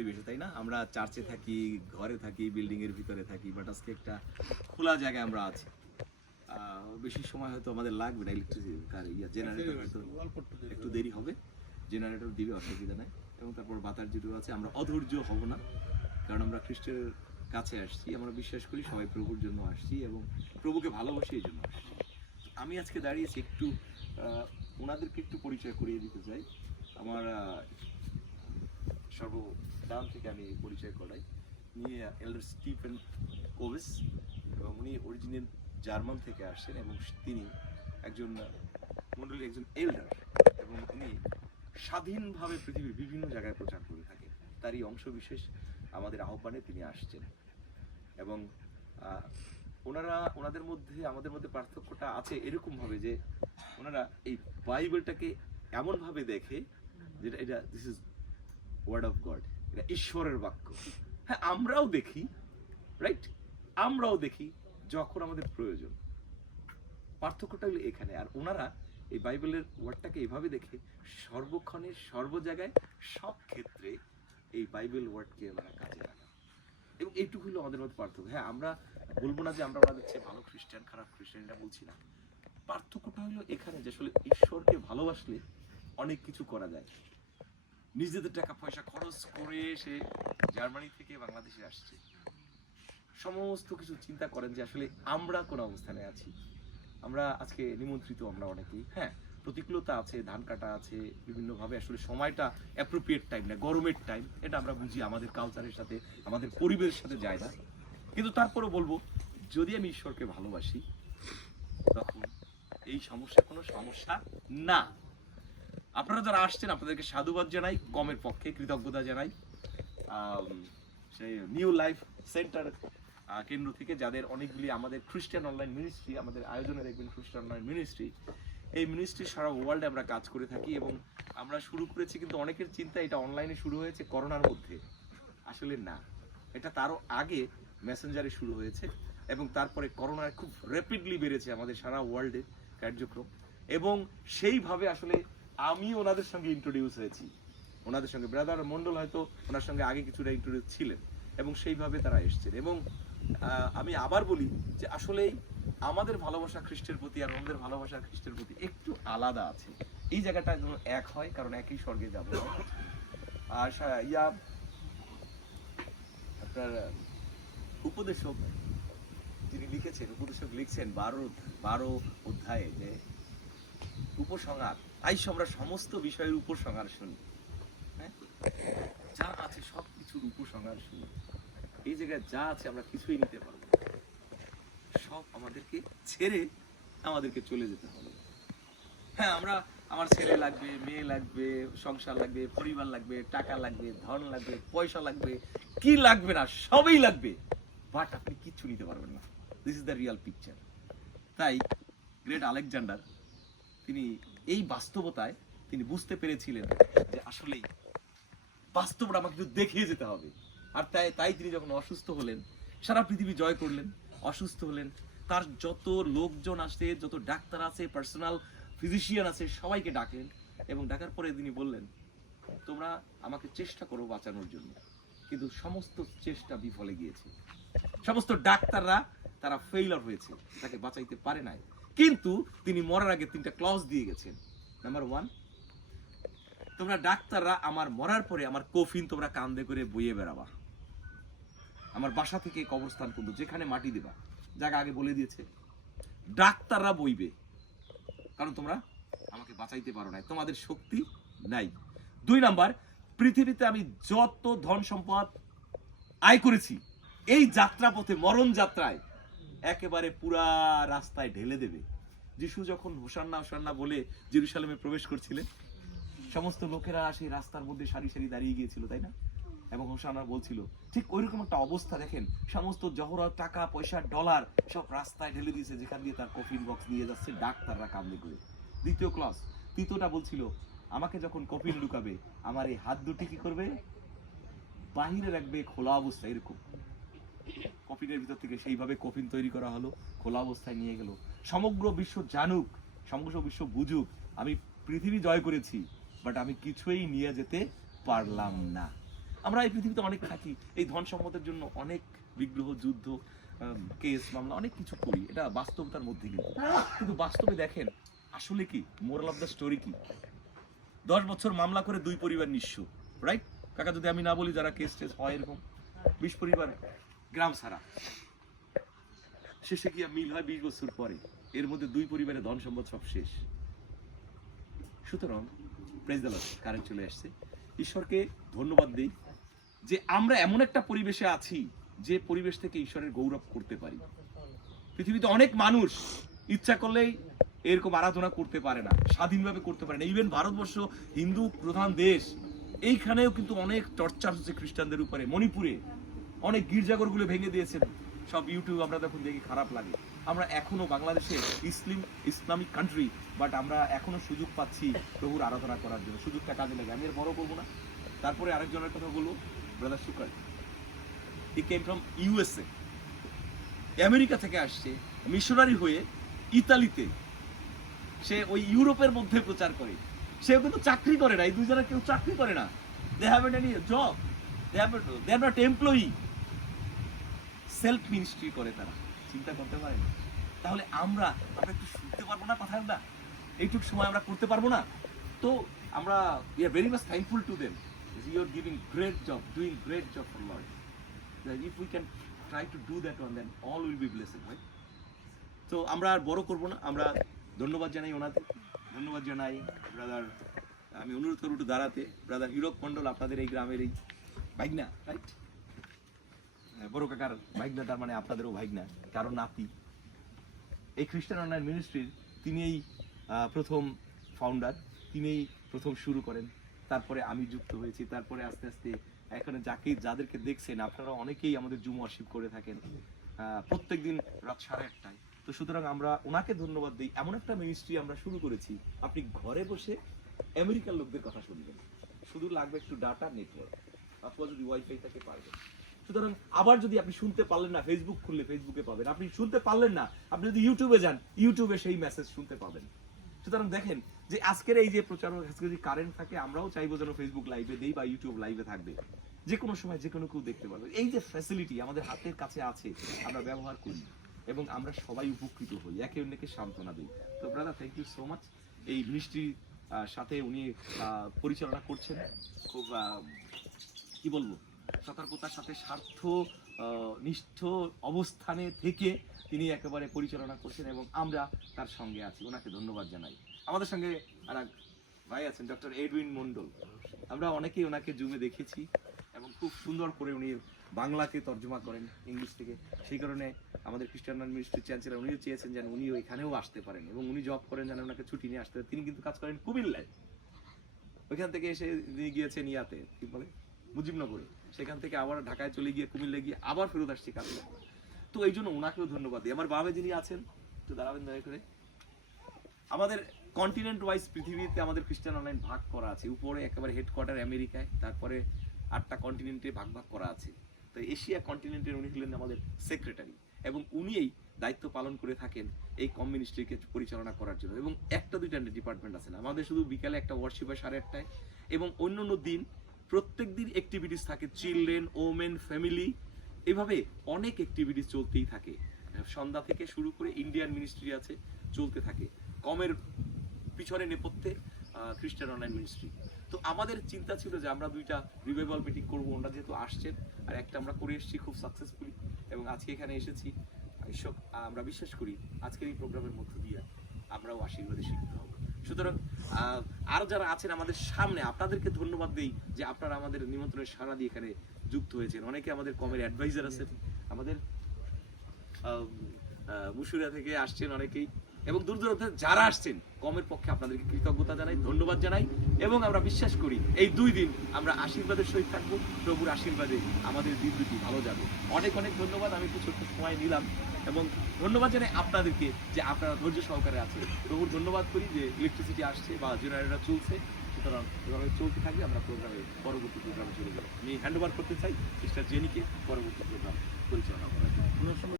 পরিবেশে, তাই না? আমরা চার্চে থাকি, ঘরে থাকি, বিল্ডিং এর ভিতরে থাকি, বাট আজকে একটা খোলা জায়গায় আমরা আছি। বেশি সময় হয়তো আমাদের লাগবে না, ইলেকট্রিসিটি জেনারেটর হয়তো একটু দেরি হবে, জেনারেটর দিবে, অসুবিধা নাই। এবং তারপর বাতাস যেটুকু আছে, আমরা অধৈর্য হব না, কারণ আমরা খ্রিস্টের কাছে আসছি, আমরা বিশ্বাস করি সবাই প্রভুর জন্য আসছি এবং প্রভুকে ভালোবাসি এই জন্য আসছি। আমি আজকে দাঁড়িয়েছি একটু ওনাদেরকে একটু পরিচয় করিয়ে দিতে চাই। আমার সর্বদান থেকে আমি পরিচয় করাই, উনি এল্ডার স্টিফেন কোভিস, এবং উনি অরিজিনাল জার্মান থেকে আসছেন এবং তিনি একজন মন্ডলীর একজন এল্ডার, এবং উনি স্বাধীনভাবে পৃথিবীর বিভিন্ন জায়গায় প্রচার করে থাকেন। তারই অংশ বিশেষ আমাদের আহ্বানে তিনি আসছেন। এবং ওনাদের মধ্যে আমাদের মধ্যে পার্থক্যটা আছে এরকম ভাবে যে ওনারা এই বাইবেলটাকে এমন ভাবে দেখে যেটা এটা this is word of God, এটা ঈশ্বরের বাক্য। হ্যাঁ, আমরাও দেখি, রাইট, আমরাও দেখি যখন আমাদের প্রয়োজন। পার্থক্যটা হলো এখানে। আর ওনারা এই বাইবেলের ওয়ার্ডটাকে এভাবে দেখে সর্বক্ষণে, সর্ব জায়গায়, সব ক্ষেত্রে এই বাইবেল ওয়ার্ডকে ওনারা কাজে লাগান। এবং এইটুকু হলো আমাদের মধ্যে পার্থক্য। হ্যাঁ, আমরা বলবো না যে আমরা ওনাদের চেয়ে ভালো খ্রিস্টান, খারাপ খ্রিস্টান, এটা বলছি না। পার্থক্যটা হলো এখানে যে আসলে ঈশ্বরকে ভালোবাসলে অনেক কিছু করা যায়। নিজেদের টাকা পয়সা খরচ করে সে জার্মানি থেকে বাংলাদেশে আসছে, সমস্ত কিছু চিন্তা করেন যে আসলে আমরা কোন অবস্থানে আছি। আমরা আজকে নিমন্ত্রিত, আমরা অনেকেই, হ্যাঁ, প্রতিকূলতা আছে, ধান কাটা আছে, বিভিন্নভাবে আসলে সময়টা অ্যাপ্রোপ্রিয়েট টাইম না, গরমের টাইম, এটা আমরা বুঝি, আমাদের কালচারের সাথে, আমাদের পরিবেশের সাথে যায় না। কিন্তু তারপরও বলবো, যদি আমি ঈশ্বরকে ভালোবাসি তখন এই সমস্যা কোনো সমস্যা না। আপনারা যারা আসছেন আপনাদেরকে সাধুবাদ জানাই, কমের পক্ষে কৃতজ্ঞতা জানাই। সেই নিউ লাইফ সেন্টার কেন্দ্র থেকে, যাদের অনেকগুলি আমাদের খ্রিস্টান অনলাইন মিনিস্ট্রি, আমাদের আয়োজনে দেখবেন খ্রিস্টান অনলাইন মিনিস্ট্রি, এই মিনিস্ট্রি সারা ওয়ার্ল্ডে আমরা কাজ করে থাকি। এবং আমরা শুরু করেছি, কিন্তু অনেকের চিন্তা এটা অনলাইনে শুরু হয়েছে করোনার মধ্যে, আসলে না, এটা তারও আগে মেসেঞ্জারে শুরু হয়েছে এবং তারপরে করোনায় খুব র্যাপিডলি বেড়েছে আমাদের সারা ওয়ার্ল্ডে কার্যক্রম। এবং সেইভাবে আসলে আমি ওনাদের সঙ্গে ইন্ট্রোডিউস হয়েছি, ওনাদের সঙ্গে ব্রাদার মন্ডল হয়তো ওনার সঙ্গে আগে কিছুটা ইন্ট্রোডিউস ছিলেন, এবং সেইভাবে তারা এসছেন। এবং আমি আবার বলি যে আসলেই আমাদের ভালোবাসা খ্রিস্টের প্রতি আর আমাদের ভালোবাসা খ্রিস্টের প্রতি একটু আলাদা আছে। এই জায়গাটা যেন এক হয়, কারণ একই স্বর্গে যাব। আর আপনার উপদেশক যিনি লিখেছেন, উপদেশক লিখছেন 12 অধ্যায়ে যে উপসংহার, আইস আমরা সমস্ত বিষয়ের উপসংহার শুনি, হ্যাঁ, যা আছে সব কিছুর উপসংহার শুনি। এই জায়গায় যা আছে আমরা কিছুই নিতে পারবো না, সব আমাদেরকে ছেড়ে আমাদেরকে চলে যেতে হবে। হ্যাঁ, আমার ছেলে লাগবে, মেয়ে লাগবে, সংসার লাগবে, পরিবার লাগবে, টাকা লাগবে, ধন লাগবে, পয়সা লাগবে, কি লাগবে না, সবই লাগবে, বাট আপনি কিচ্ছু নিতে পারবেন না। This is the Real picture. তাই গ্রেট আলেকজান্ডার তিনি এই বাস্তবতায় তিনি বুঝতে পেরেছিলেন যে আসলেই বাস্তবটা আমাকে একটু দেখিয়ে যেতে হবে। আর তাই তিনি যখন অসুস্থ হলেন, সারা পৃথিবী জয় করলেন, অসুস্থ হলেন, তার যত লোকজন আসে, যত ডাক্তার আছে, পার্সোনাল ফিজিশিয়ান আছে, সবাইকে ডাকলেন এবং ডাকার পরে তিনি বললেন, তোমরা আমাকে চেষ্টা করো বাঁচানোর জন্য, কিন্তু সমস্ত চেষ্টা বিফলে গিয়েছে। সমস্ত ডাক্তাররা তারা ফেইলার হয়েছে, তাকে বাঁচাইতে পারে নাই। কিন্তু তিনি মরার আগে 3টা ক্লজ দিয়ে গেছেন। নাম্বার 1, তোমরা ডাক্তাররা আমার মরার পরে আমার কফিন তোমরা কাঁধে করে বইয়ে বেড়াবা, আমার বাসা থেকে কবরস্থান পর্যন্ত, যেখানে মাটি দেবা, জায়গা আগে বলে দিয়েছে, ডাক্তাররা বইবে, কারণ তোমরা আমাকে বাঁচাইতে পারো না, তোমাদের শক্তি নাই। 2 নাম্বার, পৃথিবীতে আমি যত ধন সম্পদ আয় করেছি এই যাত্রাপথে, মরণ যাত্রায় একেবারে পুরা রাস্তায় ঢেলে দেবে। যিশু যখন হোসান্না হোসান্না বলে জেরুসালেমে প্রবেশ করছিলেন, সমস্ত লোকেরা সেই রাস্তার মধ্যে সারি সারি দাঁড়িয়ে গিয়েছিল, তাই না? এবং হোসান্না বলছিল, ঠিক ওইরকম একটা অবস্থা দেখেন, সমস্ত জহরত, টাকা পয়সা, ডলার সব রাস্তায় ঢেলে দিয়েছে, যেখান দিয়ে তার কফিন বক্স নিয়ে যাচ্ছে ডাক্তাররা কাঁধে করে। 2য় ক্লাস, 3টা বলছিল, আমাকে যখন কফিন ঢুকাবে আমার এই হাত দুটি কি করবে, বাহিরে রাখবে খোলা অবস্থায়, এরকম কফিনের ভিতর থেকে সেইভাবে কফিন তৈরি করা হলো, খোলা অবস্থায় নিয়ে গেল। সমগ্র বিশ্ব জানুক, সমগ্র বিশ্ব বুঝুক আমি পৃথিবী জয় করেছি, বাট আমি কিছুই নিয়ে যেতে পারলাম না। আমরা এই পৃথিবীতে অনেক থাকি, এই ধন সম্পদের জন্য অনেক বিগ্রহ, যুদ্ধ, কেস, মামলা অনেক কিছু করি, এটা বাস্তবতার মধ্যে। কিন্তু বাস্তবে দেখেন আসলে কি মোরাল অফ দ্য স্টোরি কি? 10 বছর মামলা করে 2 পরিবার নিঃস্ব, রাইট কাকা? যদি আমি না বলি যারা কেস টেস হয় এরকম 20 পরিবার গ্রাম ছাড়া, শেষে কি মিল হয় 20 বছর পরে, এর মধ্যে 2 পরিবারের ধন সম্পদ সব শেষ। সুতরাং প্রেজ দ্য লর্ড, কারেন্ট চলে আসছে। ঈশ্বরকে ধন্যবাদ দেই যে আমরা এমন একটা পরিবেশে আছি যে পরিবেশ থেকে ঈশ্বরের গৌরব করতে পারি। পৃথিবীতে অনেক মানুষ ইচ্ছা করলেই এরকম আরাধনা করতে পারে না, স্বাধীনভাবে করতে পারে না। ইভেন ভারতবর্ষ হিন্দু প্রধান দেশ, এইখানেও কিন্তু অনেক টর্চার হচ্ছে খ্রিস্টানদের উপরে। মণিপুরে অনেক গির্জাঘরগুলো ভেঙে দিয়েছেন, সব ইউটিউব আমরা যখন দেখি খারাপ লাগে। আমরা এখনো বাংলাদেশে ইসলামিক কান্ট্রি, বাট আমরা এখনো সুযোগ পাচ্ছি প্রভুর আরাধনা করার জন্য। সুযোগটা কাজে লাগে, আমি আর বড় করবো না। তারপরে আরেকজনের কথা বলবো, brother sugar, he came from USA, America থেকে আসছে মিশনারি হয়ে ইতালিতে, সে ওই ইউরোপের মধ্যে প্রচার করে। সে কিন্তু চাকরি করে না, এই দুজনে কেউ চাকরি করে না, they haven't any job, they are not employee, self ministry করে তারা। চিন্তা করতে পারেন? তাহলে আমরা একটু শুনতে পারবো না কথা? আমরা এইটুকু সময় আমরা করতে পারবো না? তো আমরা we are very much thankful to them, you are giving great job, doing great job for Lord. If we can try to do that one, then all will be blessed, right? তো আমরা আর বড় করবো না, আমরা ধন্যবাদ জানাই ওনাদের, ধন্যবাদ জানাই ব্রাদার। আমি অনুরোধ করবো একটু দাঁড়াতে। ব্রাদার হিরক মন্ডল, আপনাদের এই গ্রামের এই ভাইগনা, রাইট? বড় কাকার ভাইগনা, তার মানে আপনাদেরও ভাইগনা, কারণ নাতি। এই খ্রিস্টান অনলাইন মিনিস্ট্রির তিনি এই প্রথম ফাউন্ডার, তিনি প্রথম শুরু করেন, তারপরে আমি যুক্ত হয়েছি, তারপরে আস্তে আস্তে এখানে যাদেরকে দেখছেন আপনারা অনেকেই আমাদের জুম ওয়ার্শিপ করে থাকেন প্রত্যেকদিন রাত 8:30টায়। তো সুতরাং আমরা ওনাকে ধন্যবাদ দিই, এমন একটা মিনিস্ট্রি আমরা শুরু করেছি, আপনি ঘরে বসে আমেরিকার লোকদের কথা শুনবেন, শুধু লাগবে একটু ডাটা, নেটওয়ার্ক, অথবা যদি ওয়াইফাই থাকে পারবেন। সুতরাং আবার যদি আপনি শুনতে পারলেন না, ফেসবুক খুললে ফেসবুকে পাবেন, আপনি শুনতে পারলেন না, আপনি যদি ইউটিউবে যান, ইউটিউবে সেই মেসেজ শুনতে পাবেন। সুতরাং দেখেন যে আজকের এই যে প্রচার, আজকে যদি কারেন্ট থাকে, আমরাও চাইবো যেন ফেসবুক লাইভে দেই বা ইউটিউব লাইভে থাকবে, যে কোনো সময় যে কোনো কেউ দেখতে পারবে। এই যে ফ্যাসিলিটি আমাদের হাতের কাছে আছে, আমরা ব্যবহার করি এবং আমরা সবাই উপকৃত হই, একে অন্যকে সান্ত্বনা দিই। তো brother, thank you so much. এই মিনিস্ট্রির সাথে উনি পরিচালনা করছেন খুব কি বলবো, সতর্কতার সাথে, স্বার্থ নিষ্ঠ অবস্থানে থেকে তিনি একেবারে পরিচালনা করছেন এবং আমরা তার সঙ্গে আছি, ওনাকে ধন্যবাদ জানাই। আমাদের সঙ্গে আর এক ভাই আছেন, ডক্টর এডউইন মন্ডল। আমরা অনেকেই ওনাকে জুমে দেখেছি এবং খুব সুন্দর করে উনি বাংলাকে তর্জমা করেন ইংলিশ থেকে। সেই কারণে আমাদের খ্রিস্টান মিনিস্ট্রি চ্যান্সেলর উনিও চেয়েছেন যেন উনিও এখানেও আসতে পারেন এবং উনি জব করেন যেন ওনাকে ছুটি নিয়ে আসতে পারেন। তিনি কিন্তু কাজ করেন কুমিল্লায়, ওইখান থেকে এসে তিনি গিয়েছেন ইয়াতে, কি বলে, মুজিবনগরে, সেখান থেকে আবার ঢাকায় চলে গিয়ে কুমিল্লায় গিয়ে আবার ফেরত আসছে কাজ। তো এই জন্য ওনাকেও ধন্যবাদ দিই। আমার বাবা যিনি আছেন, একটু দাঁড়াবেন দয়া করে। আমাদের কন্টিনেন্ট ওয়াইজ পৃথিবীতে আমাদের খ্রিস্টান অনলাইন ভাগ করা আছে, উপরে একেবারে হেডকোয়ার্টার আমেরিকায়, তারপরে 8টা কন্টিনেন্টে ভাগ ভাগ করা আছে। তো এশিয়া কন্টিনেন্টের উনি হলেন আমাদের সেক্রেটারি এবং উনি এই দায়িত্ব পালন করে থাকেন এই কমিউনিস্ট্রিকে পরিচালনা করার জন্য। এবং 1টা-2টা ডিপার্টমেন্ট আছে না, আমাদের শুধু বিকালে একটা ওয়ার্শিপ হয় 8:30টায়, এবং অন্যান্য দিন প্রত্যেক দিন অ্যাক্টিভিটিস থাকে, চিলড্রেন, ওমেন, ফ্যামিলি, এভাবে অনেক অ্যাক্টিভিটিস চলতেই থাকে। সন্ধ্যা থেকে শুরু করে ইন্ডিয়ান মিনিস্ট্রি আছে, চলতে থাকে কমের পিছনে নেপথ্যে খ্রিস্টান অনলাইন মিনিস্ট্রি। তো আমাদের চিন্তা ছিল যে আমরা 2টা রিভাইভাল মিটিং করবো, ওনারা যেহেতু আসছেন, আর একটা আমরা করে এসেছি খুব সাকসেসফুলি, এবং আজকে এখানে এসেছি। আমরা বিশ্বাস করি আজকের এই প্রোগ্রামের মধ্য দিয়ে আমরাও আশীর্বাদে শিখতে হব। সুতরাং আরো যারা আছেন আমাদের সামনে, আপনাদেরকে ধন্যবাদ দিই যে আপনারা আমাদের নিমন্ত্রণের সাড়া দিয়ে এখানে যুক্ত হয়েছেন। অনেকে আমাদের কমের অ্যাডভাইজার আছেন, আমাদের মুসুরিয়া থেকে আসছেন অনেকেই, এবং দূর দূরান্ত যারা আসছেন, কমের পক্ষে আপনাদেরকে কৃতজ্ঞতা জানাই, ধন্যবাদ জানাই। এবং আমরা বিশ্বাস করি এই 2 দিন আমরা আশীর্বাদের সহিত থাকবো, প্রভুর আশীর্বাদে আমাদের দিন দুটি ভালো যাবে। অনেক অনেক ধন্যবাদ, আমি একটু ছোট্ট সময় নিলাম, এবং ধন্যবাদ জানাই আপনাদেরকে যে আপনারা ধৈর্য সহকারে আছেন। প্রভুর ধন্যবাদ করি যে ইলেকট্রিসিটি আসছে বা জেনারেটর চলছে, সুতরাং এভাবে চলতে থাকবে। আমরা পরবর্তী প্রোগ্রামে চলে যাবো। আমি হ্যান্ড ওভার করতে চাই মিস্টার জেনিকে পরবর্তী প্রোগ্রাম পরিচালনা করার জন্য।